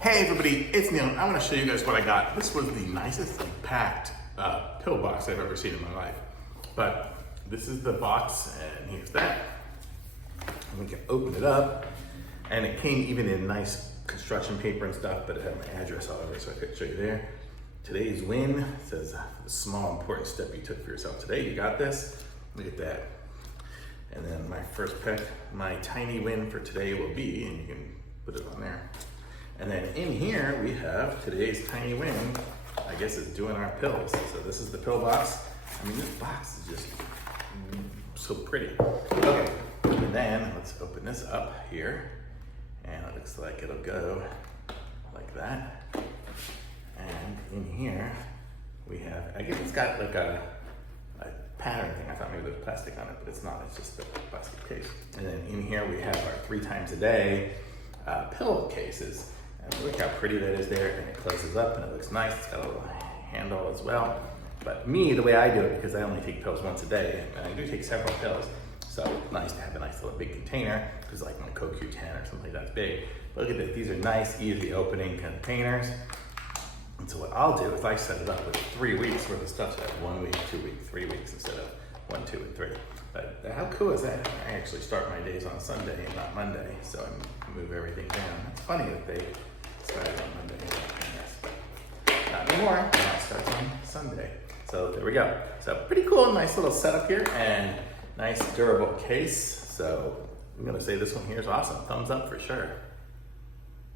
Hey everybody, it's Neil. I want to show you guys what I got. This was the nicest packed pill box I've ever seen in my life. But this is the box, and here's that. And we can open it up, and it came even in nice construction paper and stuff, but it had my address all over it, so I could show you there. Today's win says the small important step you took for yourself today. You got this. Look at that. And then my first pick, my tiny win for today will be, and you can put it on there. And then in here, we have today's tiny win, I guess is doing our pills. So this is the pill box. I mean, this box is just so pretty. Okay, and then let's open this up here. And it looks like it'll go like that. And in here, we have, I guess it's got like a pattern thing. I thought maybe there was plastic on it, but it's not, it's just a plastic case. And then in here, we have our 3 times a day pill cases. And look how pretty that is there, and it closes up and it looks nice. It's got a little handle as well. But me, the way I do it, because I only take pills once a day, and I do take several pills, so nice to have a nice little big container, because like my CoQ10 or something that's big. But look at this, these are nice, easy opening containers. And so what I'll do is I set it up with 3 weeks worth of stuff, so I have 1 week, 2 weeks, 3 weeks instead of 1, 2, and 3. But how cool is that? I actually start my days on Sunday and not Monday, so I move everything down. It's funny that they started on Monday, but not anymore. Now it starts on Sunday. So there we go. So pretty cool, nice little setup here, and nice durable case. So I'm gonna say this one here is awesome. Thumbs up for sure.